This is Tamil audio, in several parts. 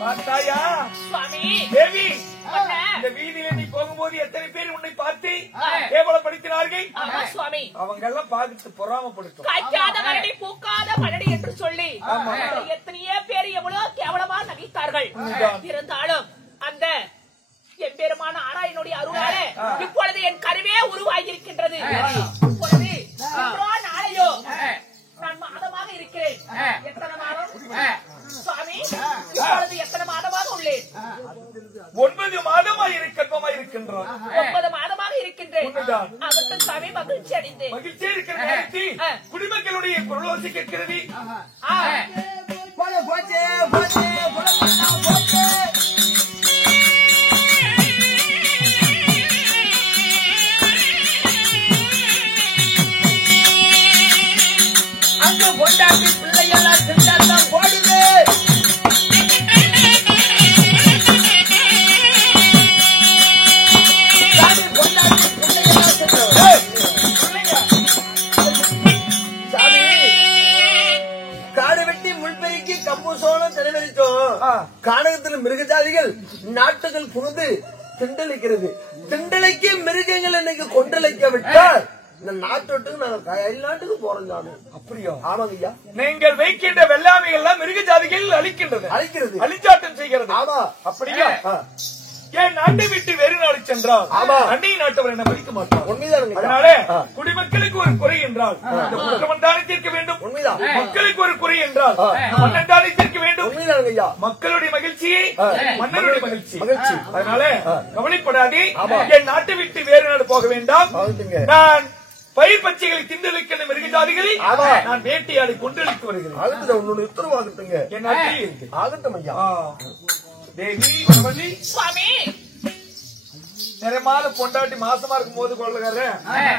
பார்த்தாயா சுவாமி தேவி? என்ன? இந்த வீதியில நீ போகும்போது எத்தனை பேர் உன்னை பார்த்து கேவலப்படுத்தினார்கள்? ஆமா சுவாமி. அவங்க எல்லாம் பார்த்து பொறாமப்படுத்தும். காய்க்காத மரடி பூக்காத மரடி என்று சொல்லி எத்தனையோ பேர் எவ்வளவு கேவலமா நகைத்தார்கள். இருந்தாலும் அந்த எம்பெருமான ஆராயனுடைய அருளால இப்பொழுது என் கருவே உருவாகியிருக்கின்றது. இப்பொழுது நாளையோ நான் மாதமாக இருக்கிறேன். எத்தனை மாதம் சுவாமி? இப்பொழுது எத்தனை மாதமாக உள்ளேன்? 9 மாதமாக இருக்கின்றோம். 9 மாதமாக இருக்கின்றேன். அவர்கள் சுவாமி மகிழ்ச்சி அடைந்தேன். மகிழ்ச்சி இருக்கிறது. குடிமக்களுடைய குரலோசி கேட்கிறது. அங்க கொண்டாட்டி பிள்ளையெல்லாம் திண்டாட்டம் போடுது. காடு வெட்டி முள்பெருக்கி கம்பு சோளம் தினவெளிச்சோம். கானகத்தில் மிருகஜாதிகள் நாட்டுகள் புகுந்து திண்டளிக்கிறது. திண்டளைக்கு மிருகங்கள் இன்னைக்கு கொண்டளிக்க விட்டால் இந்த நாட்டோட்டுக்கு நாங்க நாட்டுக்கு போறோம் சாமி. அப்படியா? ஆமாங்க ஐயா. நீங்கள் வைக்கின்ற வெள்ளாமைகள் எல்லாம் மிருக ஜாதிகள் அழிக்கின்றது, அழிச்சாட்டம் செய்கிறது. ஆமா. அப்படியா? என் நாட்டை விட்டு வேறு நாடு சென்றால் அன்னை நாட்டவர் என்ன மதிக்க மாட்டார். உண்மைதான். அதனால குடிமக்களுக்கு ஒரு குறை என்றால் குற்றவன் தானே தீர்க்க வேண்டும். உண்மைதான். மக்களுக்கு ஒரு குறை என்றால் மன்னன் தானே தீர்க்க வேண்டும். உண்மைதான் ஐயா. மக்களுடைய மகிழ்ச்சியை மன்னனுடைய மகிழ்ச்சி. அதனால கவலைப்படாதே. என் நாட்டை விட்டு வேறு நாடு போக வேண்டாம். நான் பயிர் பச்சைகளை திண்டளிக்கின்ற மிருகஜாதிகளை நான் வேட்டையாடி கொண்டளித்து வருகிறேன். ஆகட்டும், உன்னுடைய உத்தரவாகட்டுங்க. என் நாட்டில் ஆகட்டும் ஐயா. தேவி வனவல்லி சுவாமி, நிறைய பொண்டாட்டி மாசமா இருக்கும் போது கொள்ளுகாரு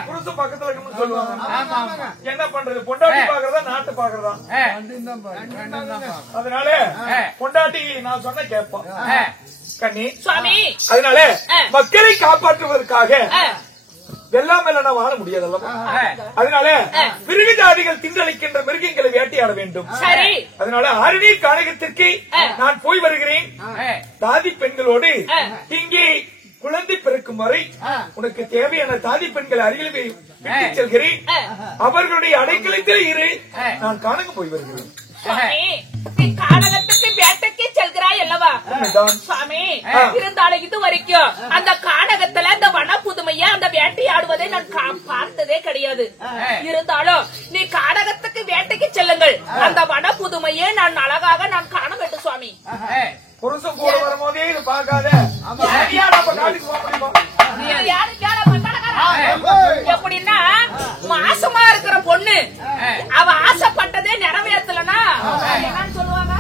புருஷ பக்கத்துல இருக்கணும்னு சொல்லுவாங்க. என்ன பண்றது? பொண்டாட்டி பாக்குறதா நாட்டு பாக்குறதா? அதனால பொண்டாட்டி நான் சொன்ன கேட்பான் கண்ணி சுவாமி. அதனால மக்களை காப்பாற்றுவதற்காக வெள்ளாம இல்லைன்னா வாழ முடியாது. அதனால மிருக ஜாதிகள் திண்டளிக்கின்ற மிருகங்களை வேட்டையாட வேண்டும். சரி. அதனால ஆறுநீர் கானகத்திற்கு நான் போய் வருகிறேன். தாதி பெண்களோடு இங்கே குழந்தை பிறக்கும் வரை உனக்கு தேவையான தாதி பெண்கள் அருகில் விட்டு செல்கிறேன். அவர்களுடைய அடைக்கலத்தில் இரு. நான் கானகம் போய் வருகிறேன். சுவாமி, நீ கானகத்துக்கு வேட்டைக்கு செல்கிறாய் அல்லவா? சுவாமி, இருந்தாலும் இது வரைக்கும் அந்த கானகத்துல அந்த வன புதுமைய அந்த வேட்டையாடுவதை நான் பார்த்ததே கிடையாது. இருந்தாலும் நீ கானகத்துக்கு வேட்டைக்கு செல்லுங்கள். அந்த வன புதுமையை நான் அழகாக நான் காண வேண்டும் சுவாமி. புருஷன் கூட வரும்போதே இது பார்க்காத. எப்படின்னா மாசமா இருக்கிற பொண்ணு அவ ஆசைப்பட்டதே நிறைவேற்றலன்னா என்னன்னு சொல்லுவாங்க?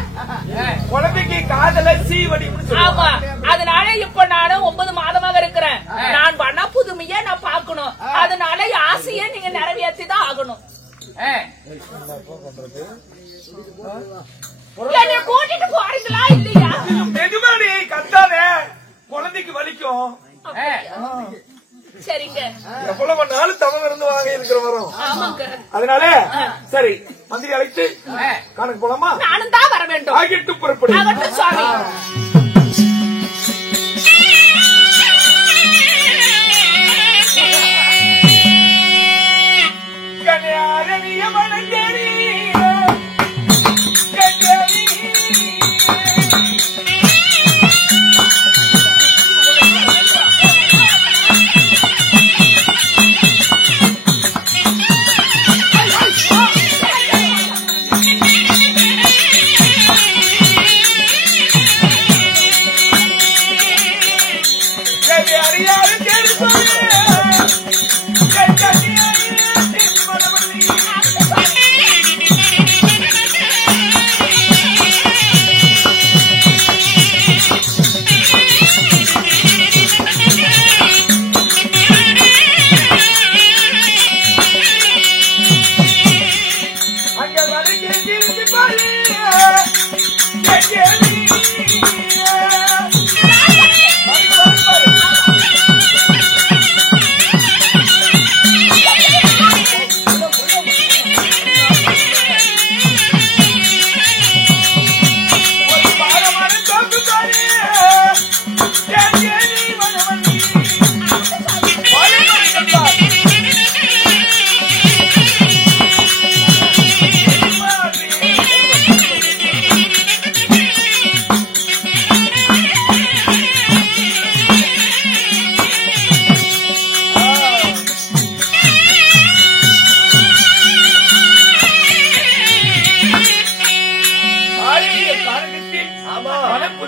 குழந்தைக்கு காதல சீவடி. ஆமா. அதனால இப்ப நானும் 9 மாதமாக இருக்கிறேன். நான் வன புதுமைய நான் பாக்கணும். அதனால ஆசையை நீங்க நிறைவேற்றிதான் ஆகணும். என்ன கூட்டிட்டு போறீங்களா இல்லையா? மெதுவாடி கத்தானே, குழந்தைக்கு வலிக்கும். சரிங்க. எவ்வளவு நாளும் தவம் இருந்து வாங்க இருக்கிற வரும். ஆமாங்க. அதனால சரி, மந்திரி அழைத்து கணக்கு போலாமா? நானும் தான் வர வேண்டும். ஆகிட்டு புறப்படு. ஆகட்டும் சுவாமி. கன்னியாரணிய மணந்தேரி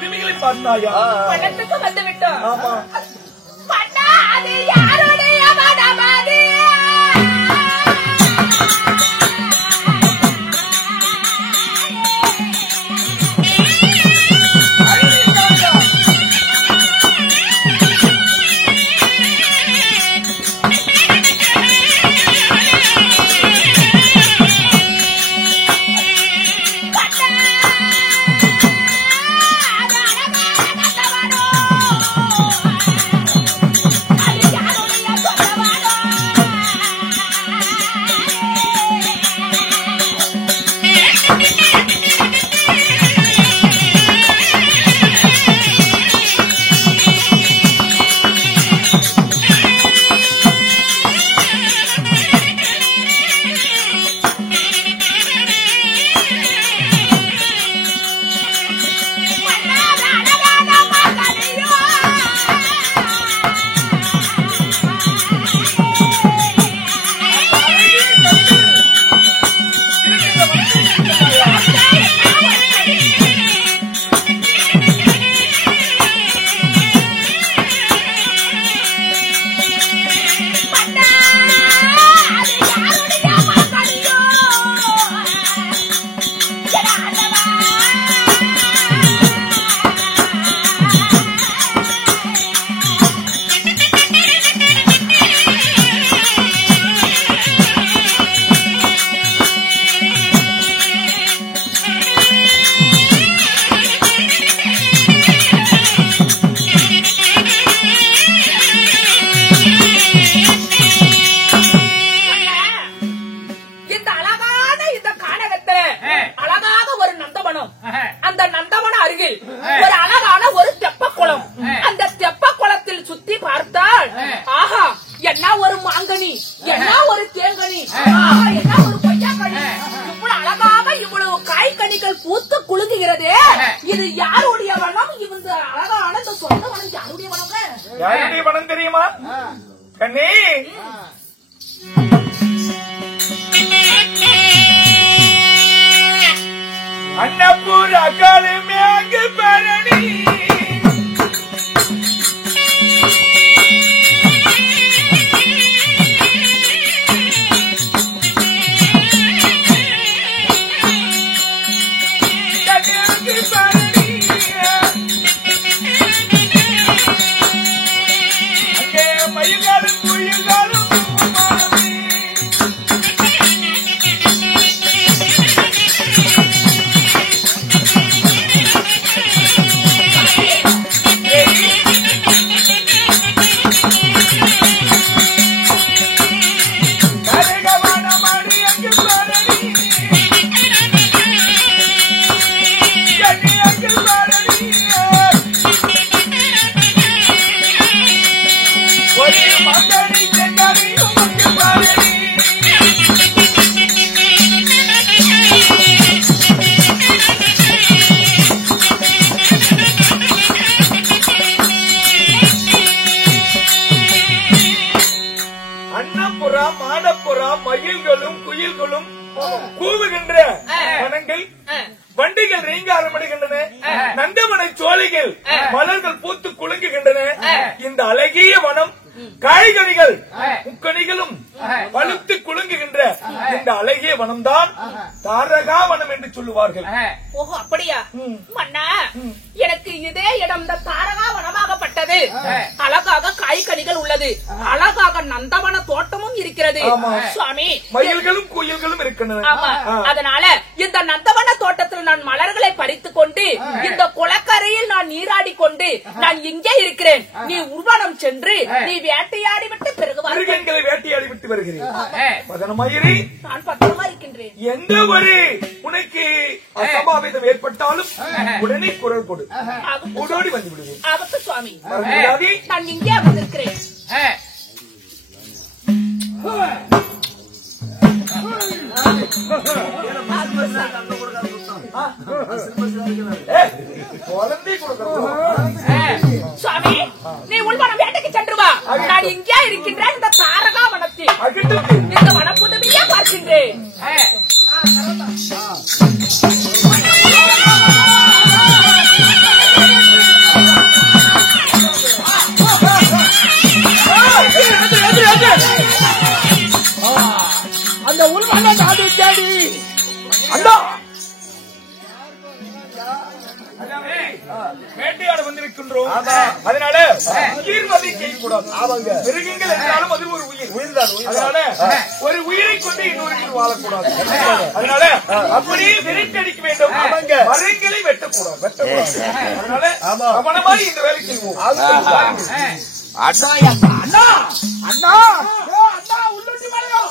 புதுமைகளை பார்த்தாயா? வனத்துக்கு வந்து விட்டோம். ஆமா. மன்னா, அது யாருடைய வனமது? யாருடைய வனம் தெரியுமா கண்ணே? அன்னபூர் அகாடமி அங்கு பரணி மயில்களும் குயில்களும் கூவுகின்ற வனங்கள், வண்டிகள் ரீங்காரமிடுகின்றன, நந்தவன சோலைகள் மலர்கள் பூத்து குலுங்குகின்றன. இந்த அழகிய வனம் காய்கனிகள் முக்கணிகளும் பழுத்து குலுங்குகின்ற இந்த அழகிய வனம்தான் தாரகா வனம் என்று சொல்லுவார்கள். ஓஹோ, அப்படியா மன்னா? எனக்கு இதே இடம் இந்த தாரகா வனமாகப்பட்டது. அழகாக காய்கனிகள் உள்ளது, அழகாக நந்தவன தோட்டமும் இருக்கிறது சுவாமி. மயில்களும் குயில்களும் இருக்கின்றன. அதனால இந்த நந்தவன தோட்டத்தில் நான் மலர்களை பறித்துக் கொண்டு இந்த குளக்கரையில் நான் நீராடி கொண்டு நான் இங்கே இருக்கிறேன். நீ உருவனம் சென்று நீ வேட்டையாடி விட்டு பிறகு மிருகங்களை வேட்டையாடி விட்டு வருகிறேன். பதனமாயிரி, நான் பத்திரமா இருக்கின்றேன். எந்த ஒரு உனக்கு அசம்பாவிதம் ஏற்பட்டாலும் உடனே குரல் கொடு, ஓடோடி வந்து விடுவேன். ஆகத்து சுவாமி, நான் இங்கே வந்திருக்கிறேன். சுவாமி, நீ உள்வனம் வேட்டைக்கு சென்று வா. நான் இங்கே இருக்கின்றேன் இந்த தாரகா வனத்தில். இந்த வனப்புதவியே பார்க்கின்றேன். வேட்டையாட வந்திருக்கின்றோம். அதனால உயிர் வதை செய்யக்கூடாது. மிருகங்கள் என்றாலும் அது ஒரு உயிர். அதனால ஒரு உயிரை கொண்டு இன்னொரு உயிர் வாழக்கூடாது. அதனால அப்படியே விரட்டடிக்க வேண்டும். மரங்களை வெட்டக்கூடாது. அதனால கவனமாக இந்த வேலை செய்வோம். அண்ணா அண்ணா உள்ளூட்டி மலையோ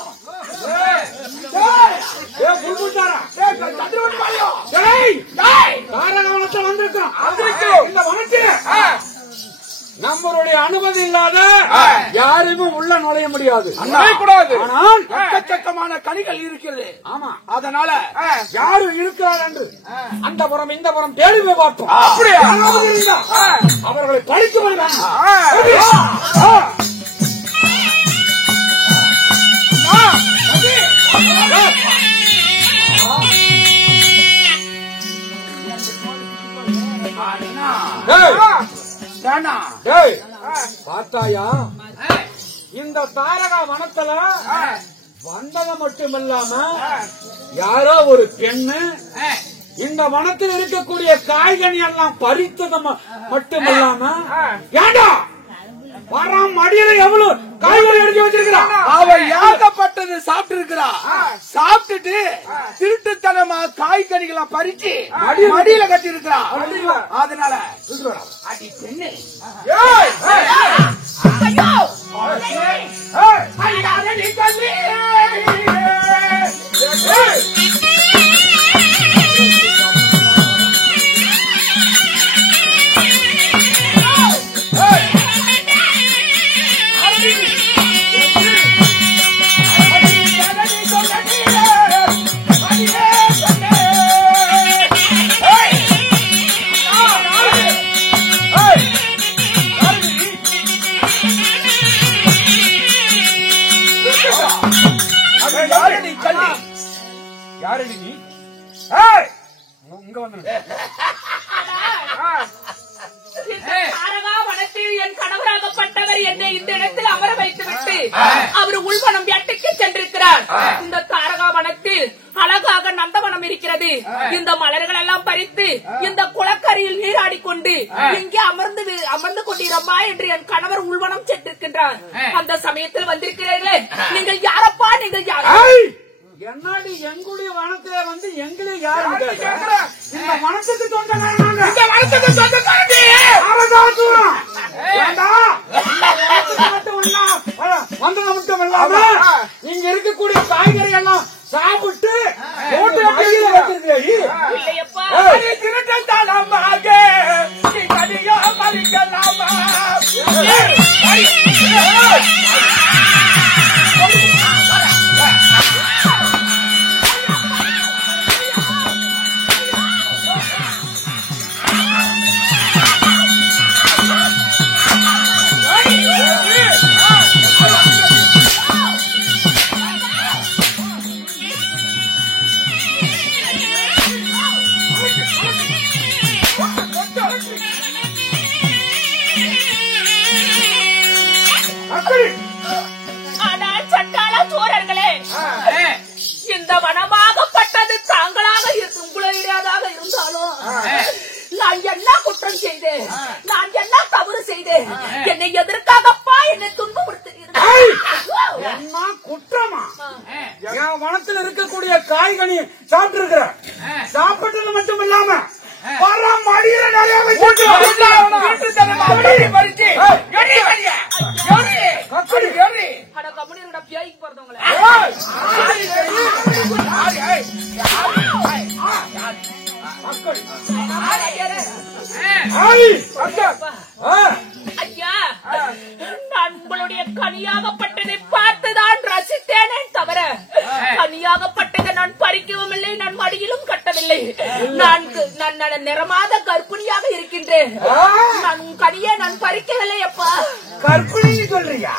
நம்மளுடைய அனுமதி இல்லாத யாருமே உள்ள நுழைய முடியாது. ஆனால் எக்கச்சக்கமான கனிகள் இருக்கிறது. ஆமா, அதனால யாரும் இருக்கிறார் என்று அந்த புறம் இந்த புறம் தேடி போய் பார்த்தோம். அவர்களை பழித்து வருவாங்க. பார்த்தாயா, இந்த தாரகா வனத்துல வந்தது மட்டுமில்லாம யாரோ ஒரு பெண்ணு இந்த வனத்தில் இருக்கக்கூடிய காய்கனி எல்லாம் பறித்தது மட்டுமில்லாம ஏண்டா வராம மடியில எவ்வளவு காய்கறி எடுத்து வச்சிருக்கிறான். அவன் ஏகப்பட்டது சாப்பிட்டு இருக்கிறான். சாப்பிட்டுட்டு திருட்டுத்தனமா காய்கறிகளை பறிச்சு மடியில கட்டி இருக்கிறான். அதனால அடி பெண்ணே, யாரு நீ? இங்க வந்து வனத்தில் என் கணவராகப்பட்டவர் என்னை இந்த இடத்தில் அமர வைத்துவிட்டு அவர் உள்வனம் வேட்டைக்கு சென்றிருக்கிறார். இந்த தாரகா வனத்தில் அழகாக நந்தவனம் இருக்கிறது. இந்த மலர்கள் எல்லாம் பறித்து இந்த குளக்கரையில் நீராடிக்கொண்டு இங்கே அமர்ந்து கொண்டிருமா என்று என் கணவர் உள்வனம் சென்றிருக்கின்றார். அந்த சமயத்தில் வந்திருக்கிறீர்களே, நீங்கள் யாரப்பா? நீங்கள் யார்? என்னாடி எங்களுடைய வனத்துல வந்து எங்களே யாரு இந்த வனத்துக்கு சொந்தக்காரங்க வந்தது மட்டும் இல்லாம இங்க இருக்கக்கூடிய காய்கறி எல்லாம் சாப்பிட்டு ஆனால் சண்டாள சோழர்களே, இந்த வனமாகப்பட்டது தாங்களாக உங்களுடையதாக இருந்தாலும் நான் என்ன குற்றம் செய்தேன்? நான் என்ன தவறு செய்தேன்? என்னை எதற்காகப்பா என்னை துன்பப்படுத்துகிறீர்கள்? என்ன குற்றமா? என் வனத்தில் இருக்கக்கூடிய காய்கனி சாப்பிட்டு இருக்கிற சாப்பிட்டது மட்டும் இல்லாம மடியில நிறைய ஐயா, நான் உங்களுடைய கனியாகப்பட்டதை பார்த்துதான் ரசித்தேனே தவிர கனியாகப்பட்டதை நான் பறிக்கவும் இல்லை, நான் மடியிலும் கட்டவில்லை. நான் நிறமாத கர்ப்பிணியாக இருக்கின்றேன். நான் உன் கனியை நான் பறிக்கவில்லை. அப்பா, கற்பிணி சொல்றியா?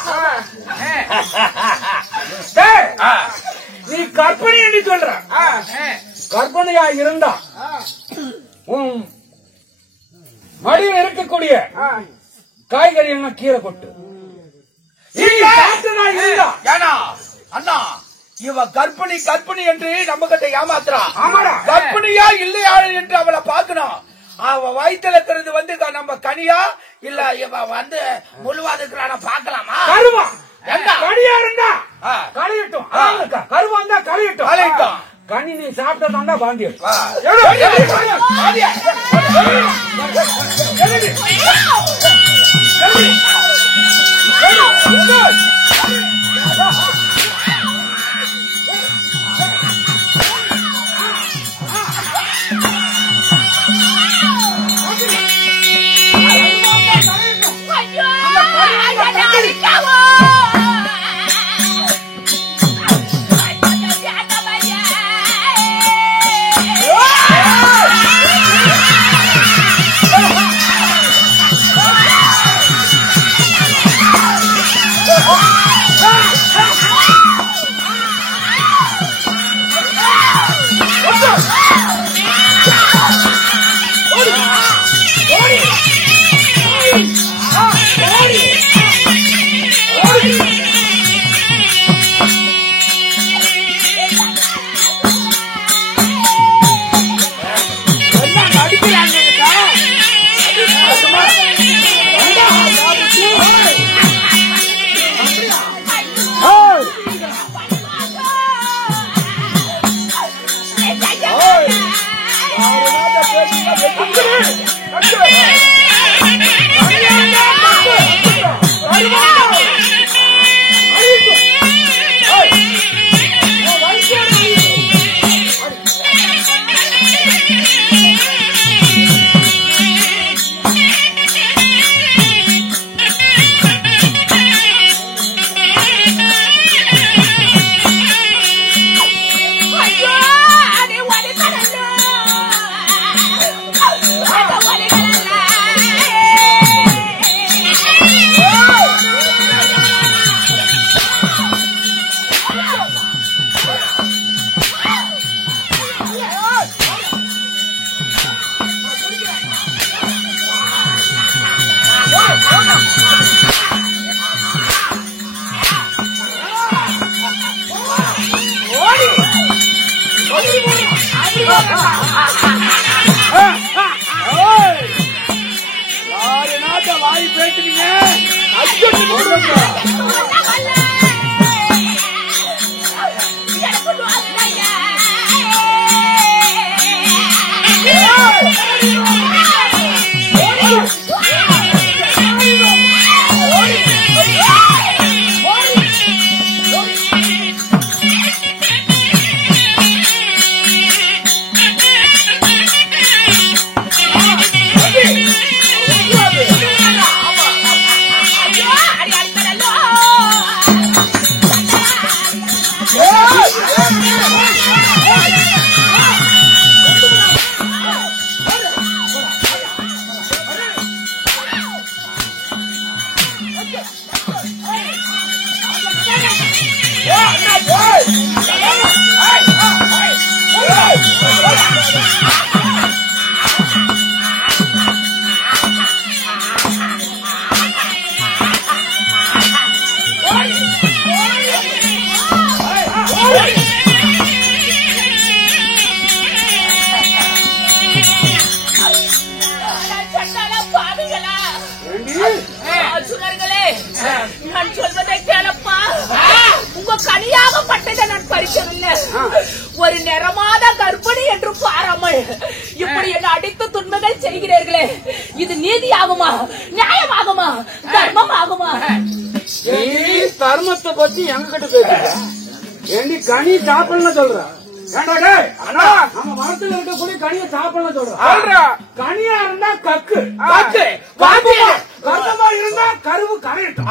நீ கற்பனை என்று சொல்ற. கற்பனையா இருந்தா மடியில் இருக்கக்கூடிய காய்கறி எல்லாம் கீரை கொட்டு. இருந்தா அண்ணா, இவ கர்ப்பிணி கர்ப்பிணி என்று நம்ம கிட்ட ஏமாத்துறான். கர்ப்பிணியா இல்லையா என்று அவளை பாக்கணும். அவ வயிற்றுல இருக்கிறது நம்ம கனியா இல்ல இவ முழுவாதுக்குறான பாக்கலாமா? கருவா கனியா இருந்தா களையட்டும், கருவா இருந்தா களையட்டும். கனி நீ சாப்பிட்டா வாந்தி. வாய் பேசுறீங்க. நான் சொல்வதை கேளப்பா. உங்க கனியாகப்பட்டதை நான் பறிக்கவில்லை. ஒரு நிறமாத கர்ப்பிணி என்று பாராமல் இப்படி என்ன அடித்து துன்பங்கள் செய்கிறீர்களே, இது நீதி ஆகுமா, நியாயமாகுமா, தர்மம் ஆகுமா? தர்மத்தை பத்தி எங்க கிட்ட பேசுற? ஏண்டி கனி சாப்பிடணும் சொல்ற? நம்ம மரத்துல இருக்கக்கூடிய கனியை சாப்பிடணும் சொல்ற? கனியா இருந்தா கக்கு கக்கு, கர்ப்பமா இருந்தா கருவு கரையட்டும்.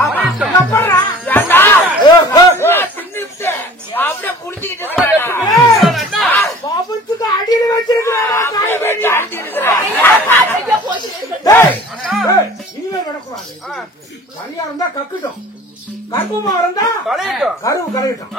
அப்படியே புடிச்சுக்கிட்டு அடியில் வச்சிருக்கிறேன். இனிமே விடக்கூடாது. கனியா இருந்தா கக்குட்டும், கர்ப்பமா இருந்தா கருவு கரையட்டும்.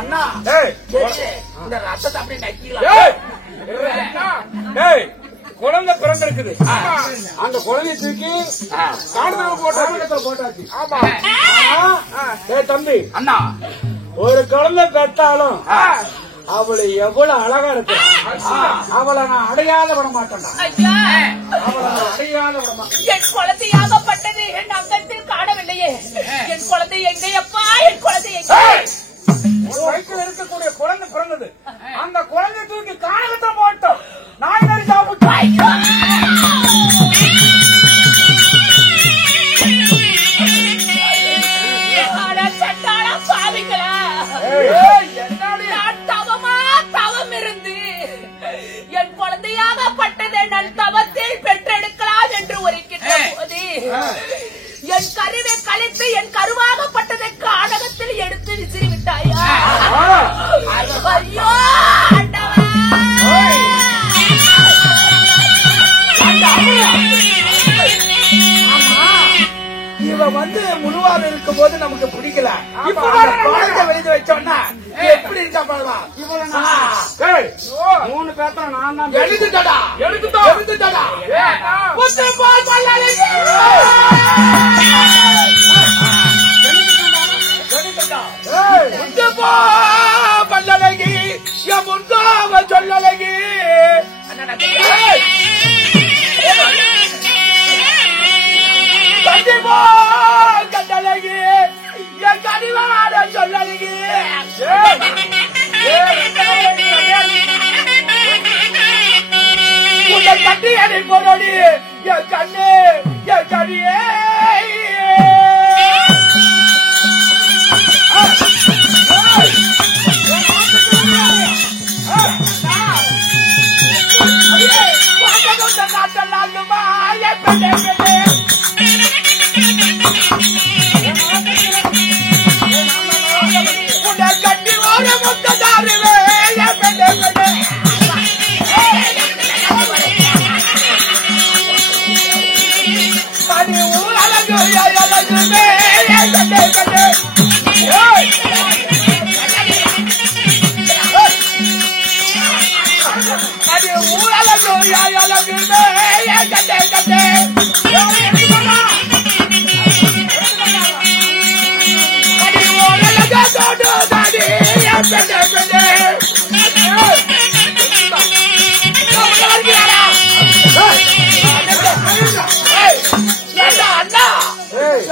அண்ணா ஏய், இந்த ரத்தத்தை அப்படியே நக்கிக்கலாம். ஏய், ஏய், குழந்தை பிறந்திருக்குது. அந்த குழந்தைய தூக்கி காடுதல் போட்டாச்சு. ஆமா. ஏய் தம்பி, அண்ணா ஒரு குழந்தை பெற்றாலும் அவளை எவ்வளவு அழகா இருக்கு. அவளை நான் அடையாத விட மாட்டேன்டா. ஐயா, அவளை நான் அடையாத விட மாட்டேன். என் குழந்தையாகப்பட்டது என் அங்கத்தில் காணவில்லையே. என் குழந்தை எங்கேயப்பா? என் குழந்தை எங்கே? உன் வயிற்றுல இருக்கக்கூடிய குழந்தை பிறந்தது. அந்த குழந்தை தூக்கி காணகத்தை போட்டோம். நாய் நரி சாப்பிட்டு சட்டாள பாவிகளா, நான் தவமா தவம் இருந்து என் குழந்தையாகப்பட்டதை நான் தவத்தில் பெற்றெடுக்கலாம் என்று ஒருக்கின்ற போது என் கருவை கழித்து என் கருவாகப்பட்டதை கானகத்தில் எடுத்து விசிறிவிட்டாயா? ஐயோ ஆண்டவா! இவ முழுவாத இருக்கும் போது நமக்கு பிடிக்கல. இப்ப குழந்தை வெளியே வச்சோம்னா எப்படி இருக்கா பாருவா. மூணு பேர்த்த நான் தான் எழுதுட்டா எழுதுட்டா பல்லழகி என் முன்காவ சொல்லழகி கண்டிப்பா கண்டழகி என் கனிவாட சொல்லழகி உன்னை கட்டி அணி போனோடி என் கண்ணு என் கனியே கட்டி ஒரு முத்ததாருவே படி ஊரழகு அழகுமே அது ஊரழகு அழகுமே கட்டே கட்டே அது ஊரழகு தோடு தாடி கட்டே கட்டே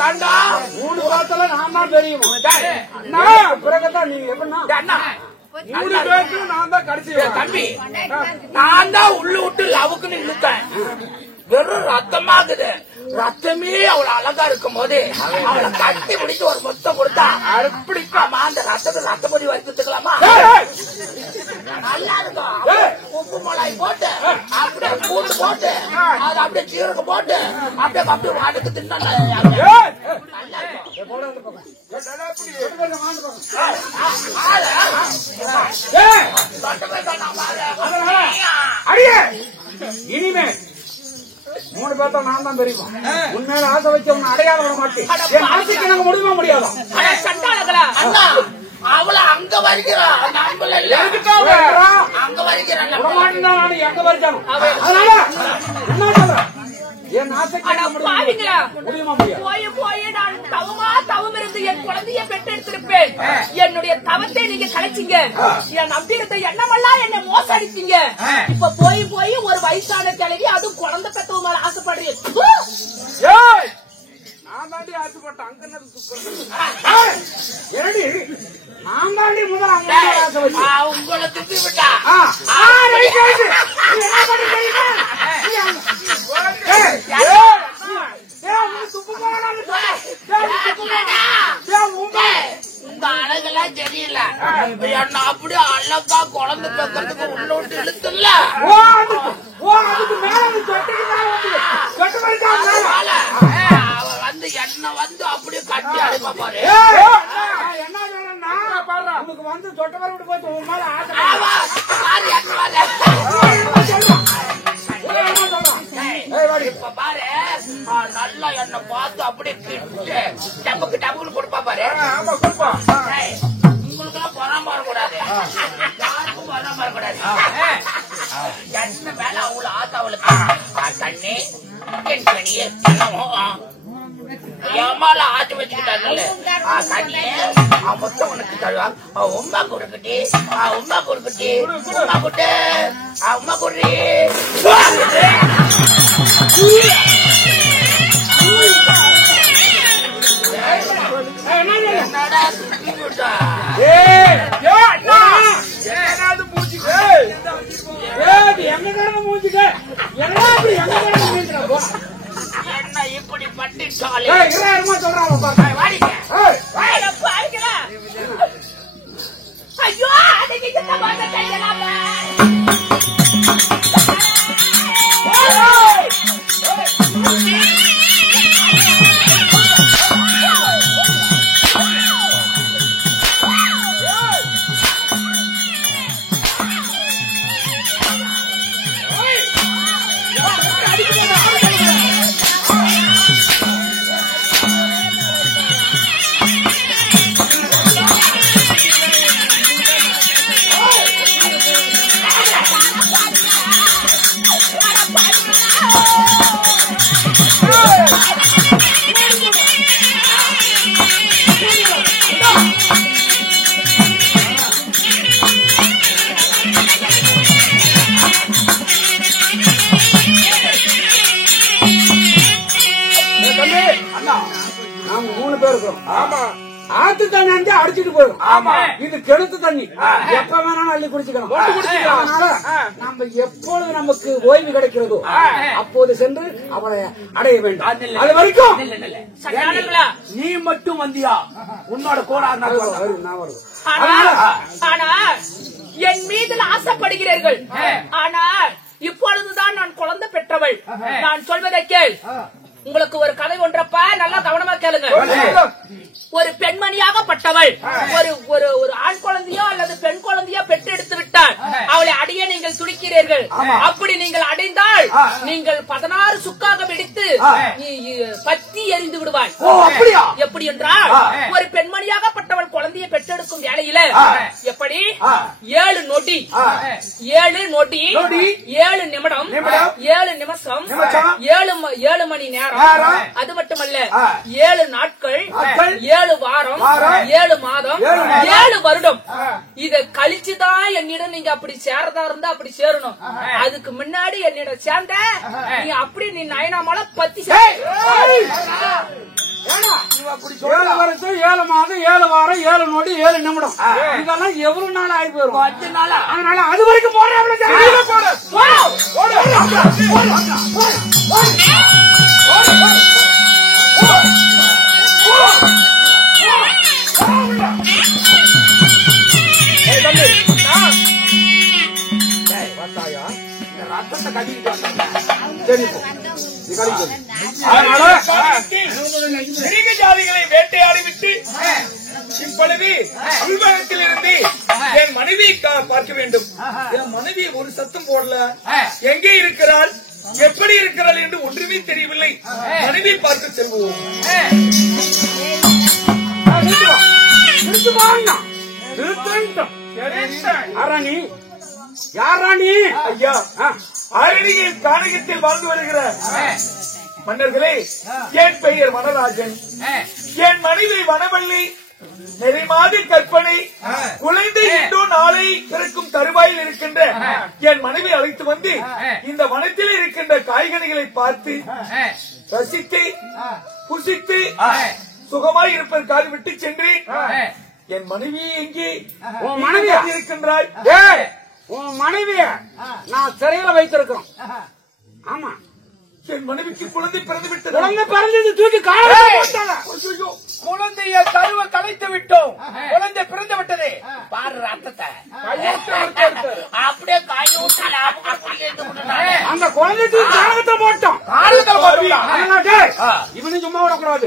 அண்ணா மூணு பேர்த்தல நான் தான் தெரியும். பிறகுதான் நீங்க எப்படின்னா மூணு பேருக்கு நான் தான் கடைசி தம்பி நான் தான் உள்ள விட்டு லவுக்குன்னு இழுத்தேன். வெறும் ரத்தமாகுது. ரத்தமே அவ்வளவு அழகா இருக்கும் போது அவளை கட்டி பிடிச்சு ஒரு மொத்தம் கொடுத்தா பிடிக்காமா அந்த ரத்தத்தை ரத்தப்பொடி வறுத்துக்கலாமா? நல்லா இருக்கும். உப்பு மிளகாய் போட்டு அப்படியே பூண்டு போட்டு அதை அப்படியே சீரகம் போட்டு அப்படியே அப்படியே வாடகை தின்னா நல்லா இருக்கும். அடியே இனிமே மூணு பேர்த்த நான் தான் தெரியும். உண்மையில ஆசை வச்சு உன்னை அடையாளம் விட மாட்டேன். என் ஆசைக்கு எனக்கு முடியுமா முடியாதா? சட்டாளங்களா, அண்ணா அவளை அங்க வருகிறான் அங்க வருகிறான் விட மாட்டேன். நான் எங்க வரைச்சாலும் அதனால என்ன சொல்றேன், என் ஆசைக்கு எனக்கு பாவிங்களா, முடியுமா முடியாது? போய் போய் நான் தவமா தவம் இருந்து என் குழந்தைய பெற்றெடுத்திருப்பேன். என்னுடைய தவத்தை நீங்க கலைச்சிங்க. என் நம்பியிருந்த எண்ணமெல்லாம் என்ன மோசடிச்சீங்க. இப்ப போய் போய் ஒரு வயசான கிழவி அதுவும் குழந்தை பெற்றவங்க மேல ஆசைப்படுறீங்க. நான் தாண்டி ஆசைப்பட்டேன். அங்க என்னடி நான் தாண்டி முதல்ல அங்க ஆசை வச்சு உங்களை திட்டி விட்டா உங்க அழகெல்லாம் தெரியல. என்ன அப்படியே அழகா குழந்தை பெக்கிறதுக்கு உள்ள விட்டு இழுத்துல அவ வந்து என்ன வந்து அப்படியே கட்டி அடைப்பா பாரு. என்ன சொல்றேன்னா உனக்கு வந்து தொட்ட வர விட்டு போச்சு உன் மேல ஆசை பாரு என்ன இப்ப பாரு நல்லா என்ன பார்த்து அப்படியே கிட்டு டப்புக்கு டப்புக்கு கொடுப்பா பாரு. உங்களுக்கு நீ எம்மால ஆட்டு வச்சுக்கிட்டாங்கல்ல கண்ணி மொத்தம் உனக்கு தருவா உமா கொடுக்கட்டி உமா கொடுக்கட்டி உமா கொட்டு உமா கொடுறி என்னடா சுத்தி விட்டா என்ன இப்படி பட்டிட்டாலே ஐயோ ஆத்து தண்ணி அஞ்சு அடிச்சுட்டு போயிடும். ஆமா, இது கிணத்து தண்ணி, எப்ப வேணாலும் அள்ளி குடிச்சுக்கலாம். அதனால நம்ம எப்பொழுது நமக்கு ஓய்வு கிடைக்கிறதோ அப்போது சென்று அவளை அடைய வேண்டும். அது வரைக்கும் நீ மட்டும் வந்தியா? உன்னோட கோளாறு நான் வருவேன். ஆனா என் மீது ஆசைப்படுகிறீர்கள். ஆனால் இப்பொழுதுதான் நான் குழந்தை பெற்றவள். நான் சொல்வதை கேள். உங்களுக்கு ஒரு கதை ஒன்றப்பா, நல்லா கவனமா கேளுங்க. ஒரு பெண்மணியாகப்பட்டவள் ஒரு ஆண் குழந்தையோ அல்லது பெண் குழந்தையோ பெற்று எடுத்து விட்டால் அவளை அடைய நீங்கள் துடிக்கிறீர்கள். அப்படி நீங்கள் அடைந்தால் நீங்கள் 16 சுக்காக வெடித்து பத்தி எரிந்து விடுவாய். எப்படி என்றால், ஒரு பெண்மணியாகப்பட்டவள் குழந்தையை பெற்றெடுக்கும் வேளையில எப்படி 7 நொடி 7 நிமிடம் 7 நிமிஷம் 7 மணி நேரம், அது மட்டுமல்ல 7 நாட்கள் 7 வாரம் 7 மாதம் 7 வருடம், இத கழிச்சுதான் என்னிடம் நீங்க அப்படி சேரதா இருந்தா அப்படி சேரணும். அதுக்கு முன்னாடி என்னிடம் சேர்ந்த நீ அப்படி நீ நயனாமல பத்தி 7 வருஷம் 7 மாதம் 7 வாரம் 7 நொடி 7 நிமிடம், இதெல்லாம் எவ்வளவு நாள் ஆகி போயிடும்? 10 நாள். அதனால அது வரைக்கும் போற ஜாதிகளை வேட்டையாடி விட்டு இப்பொழுது உள்வகத்தில் இருந்து என் மனைவியை பார்க்க வேண்டும். என் மனைவி ஒரு சத்தம் போடல, எங்கே இருக்கிறாள், எப்படி இருக்கிறாள் என்று ஒன்றுமே தெரியவில்லை. மனைவியை பார்த்து செல்வோம். ஐயா, அரணியின் கானகத்தில் வாழ்ந்து வருகிற மன்னர்களே, என் பெயர் வனராஜன். என் மனைவி வனவள்ளி நெறிமாதி கற்பனை குழந்தை இன்றோ நாளை பிறக்கும் தருவாயில் இருக்கின்ற என் மனைவி அழைத்து வந்து இந்த வனத்தில் இருக்கின்ற காய்கனிகளை பார்த்து ரசித்து புசித்து சுகமாய் இருப்பதற்காக விட்டு சென்று என் மனைவி எங்கே இருக்கின்றாய்? உன் மனைவிய நான் சிறையில வைத்திருக்கிறோம். ஆமா, என் மனைவிக்கு குழந்தை பிறந்து விட்டது. குழந்தை பிறந்தது தூக்கி குழந்தைய கருவை கலைத்து விட்டோம். குழந்தை பிறந்து விட்டது. பாரு ரத்தத்தை அப்படியே கையூட்டல அந்த குழந்தைக்கு காரணத்தை போட்டோம். இவனு சும்மா விடக்கூடாது,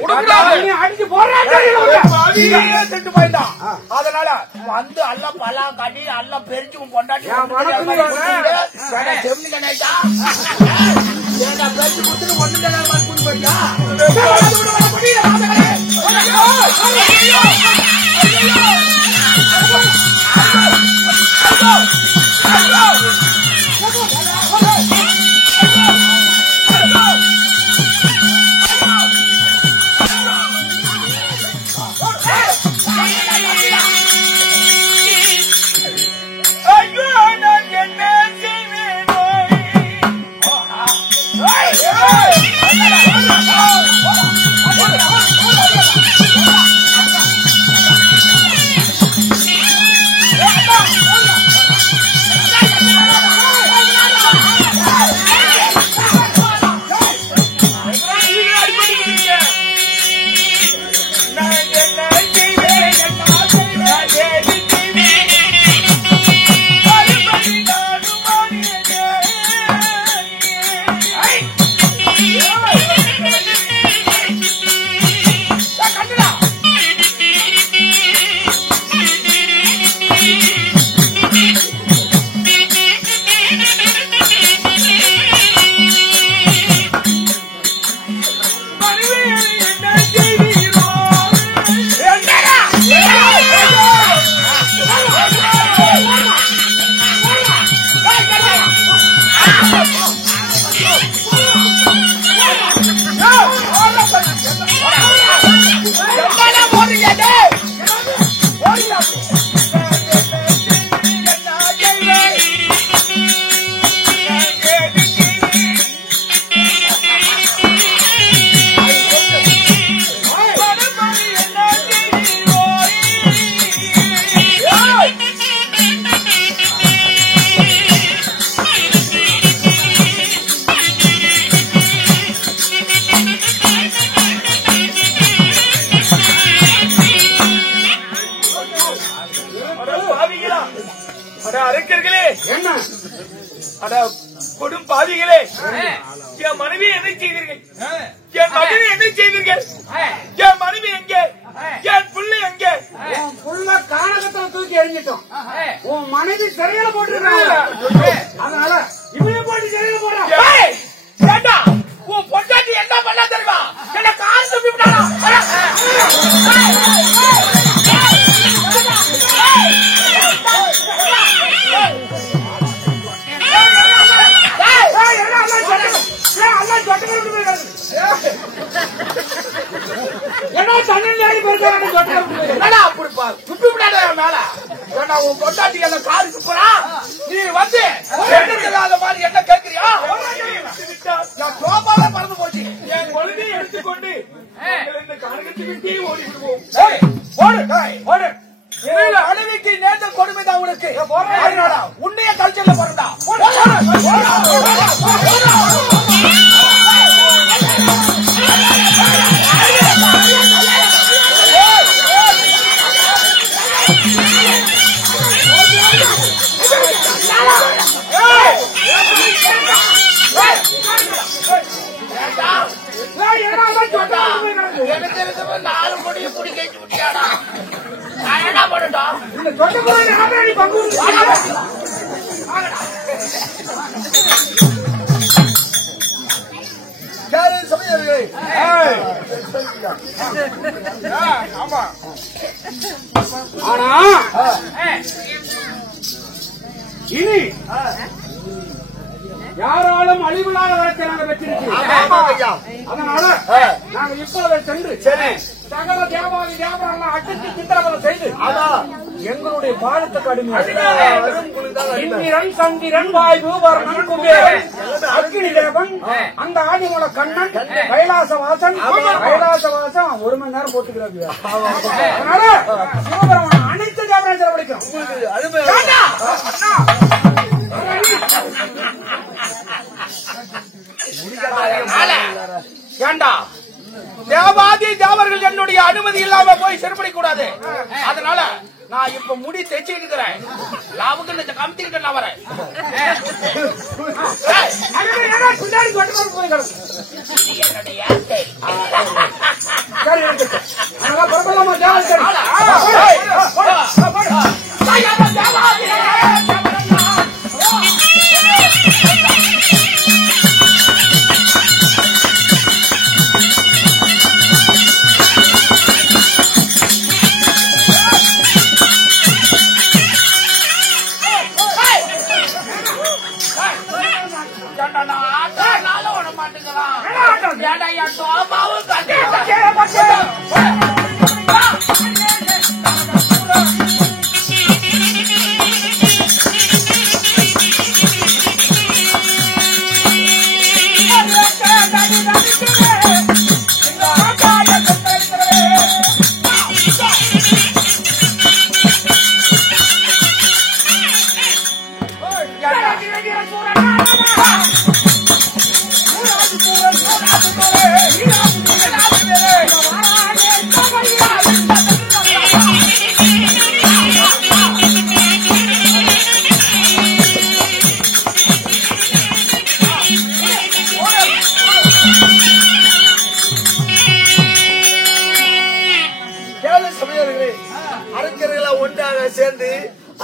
அடிச்சு போட்டு போயிட்டான். அதனால வந்து அல்ல பலா கடி அல்ல பெருச்சும் கொண்டாடி செம்மி கண்ணாயிட்டா பெருச்சு கொடுத்துட்டு ஒண்ணு போயிட்டா. அட அரக்கர்களே, என்ன அட கொடும் பாவிகளே, என் மனைவி என்ன செய்தீர்கள்? என் மகனை என்ன செய்தீர்கள்? என் மனைவி எங்கே? என் புள்ளை எங்கே? உன் புள்ள கானகத்துல தூக்கி எறிஞ்சிட்டோம். உன் மனைவி சிறையில போட்டுருக்காங்க. அதனால இவனையும் போட்டு சிறையில போறான். ஏண்டா உன் பொண்டாட்டி என்ன பண்ண தெரியுமா? என்ன கால் துப்பி விட்டானா? ஏன்னா தண்ணியில் ஏறி போயிருக்காங்க. அப்படி துப்பி விடாத மேல. ஏண்டா உன் பொண்டாட்டி என்ன கால் துப்புறா? நீ வந்து அந்த மாதிரி என்ன கேட்கிறியா? நான் சோபாவே பறந்து போச்சு. என் குழந்தையை எடுத்துக்கொண்டு இந்த கானகத்தை விட்டே ஓடி விடுவோம். ஓடு. அழுவிக்கு நேர்ந்த கொடுமைதான் உனக்கு. உன்னைய கல்ச்சர்ல போறா. எனக்கு இருக்கிற 4 முடியும் குடி கேட்டு விட்டியாடா. நான் என்ன பண்ணட்டும்? இந்த சொந்த போய் பங்கு சமையல்களே, ஆனா இனி யாராலும் அழிவில்லாத வளர்ச்சி நாங்கள் பெற்றிருக்கிறோம். அதனால நாங்கள் இப்பொழுது சென்று சகல வியாபாரி வியாபாரம் அடித்து சித்திரவதை செய்து எங்களுடைய பாடத்துக்கு அடிமையாக இந்திரன் சந்திரன் வாயு வர்ணன் குபேரன் அக்கினி தேவன் அந்த ஆதிமூல கண்ணன் கைலாசவாசன் கைலாசவாசன் 1 மணி நேரம் போட்டுக்கிறாங்க. அதனால சிவபெருமான் அனைத்து தேவரையும் செலவழிக்கிறோம். ஏண்டா தேவாதி தேவர்கள் என்னுடைய அனுமதி இல்லாம போய் செருப்படி கூடாது. அதனால நான் இப்ப முடி தைச்சு இருக்கிறேன். லாவுக்கு இந்த கமிட்டிக்கிட்ட நான் வரேன்.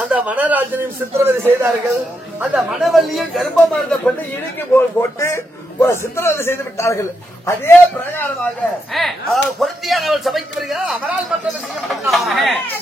அந்த வனராஜனையும் சித்திரவதை செய்தார்கள். அந்த வனவல்லியும் கர்ப்பமா இருந்த பெண்ணை இடுக்கி போட்டு சித்திரவதை செய்து விட்டார்கள். அதே பிரகாரமாக பொருத்தியானவள் சபைக்கு வருகிறார். அவரால் மற்ற விஷயம்